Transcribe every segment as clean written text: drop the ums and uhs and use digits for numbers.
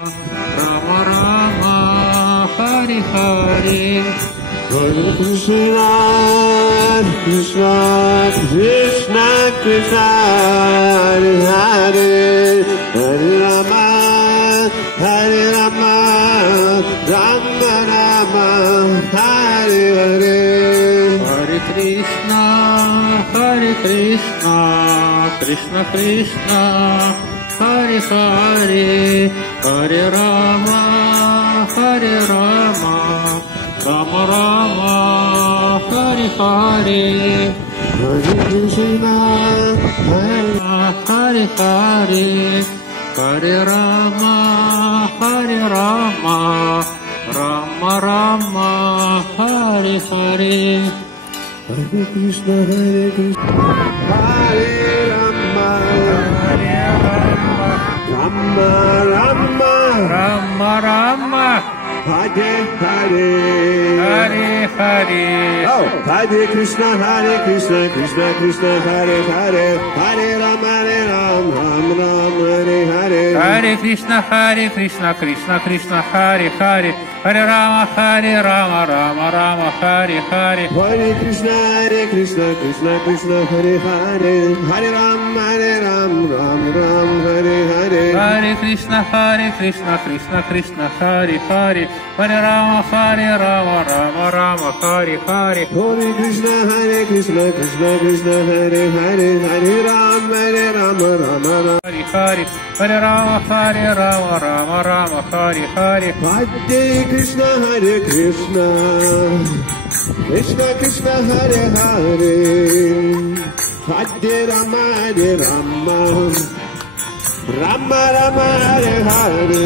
Rama Rama Hare Hare Hare Krishna, Krishna Krishna Krishna, Hare Hare, Hare Rama, Hare Rama, Rama Rama, Hare Hare. Hare Krishna, Krishna Krishna, Hare Hare, Hare Rama, Rama Rama, Hare Hare. Hare Krishna, Hare Hare, Hare Rama, Rama Rama, Hare Hare. Hare Krishna, Hare Krishna, Hare Rama, Rama Rama, Rama Rama, Hare Hare, Hare Hare. Oh, Hare Krishna, Krishna Krishna, Hare Hare, Hare Rama, Ram Ram, Hare Hare. Hare Krishna, Krishna Krishna, Hare Hare, Hare Rama, Rama Rama, Hare Hare. Hare Krishna, Krishna Krishna, Hare Hare, Hare Ram, Ram Ram, Hare Hare. Hare Krishna, Krishna Krishna, Hare Hare, Hare Rama, Rama Rama, Hare Hare. Hare Krishna, Krishna Krishna, Hare Hare, Hare Ram, Rama Rama. Hare Hare, Hare Rama, Rama Rama, Hare Hare. Hare Krishna, Krishna Krishna, Hare Hare, Hare Rama, Rama Rama, Hare Hare.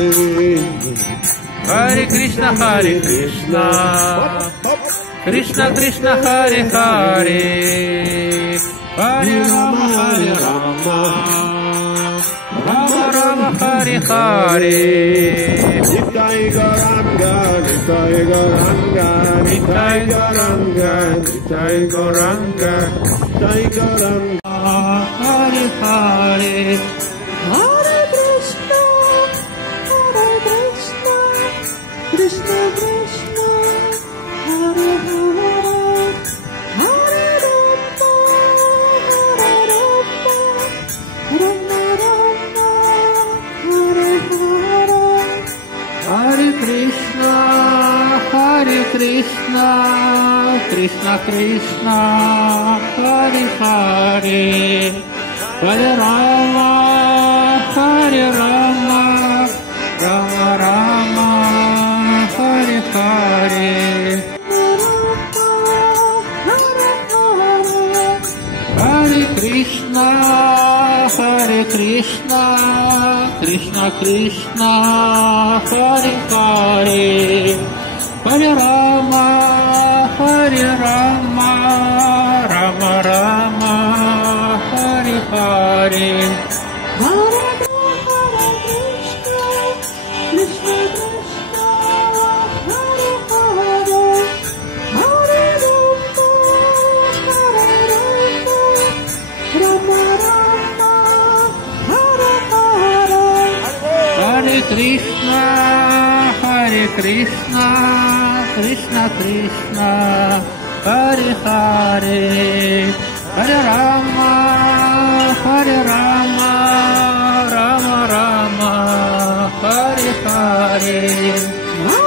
Hare Krishna, Krishna Krishna, Hare Hare, Hare Rama, Rama Rama, Hare Hare. Nitai Gauranga, Nitai Gauranga, Nitai Gauranga, Nitai Gauranga, Nitai Gauranga. Hare Hare, Hare Krishna, Krishna Krishna, Hare Hare, Hare Rama, Rama Rama, Hare Hare. Hare Krishna, Krishna Krishna, Hare Hare, Hare Rama, Rama Rama, Hare Hare. Hare Krishna, Krishna Krishna, Hare Hare, Hare Rama, Rama Rama, Hare Hare. Hare Krishna, Krishna Krishna, Hare Hare, Hare Rama, Rama Rama, Hare Hare. Hare Krishna, Krishna Krishna, Hare Hare, Hare Rama, Rama Rama, Hare Hare.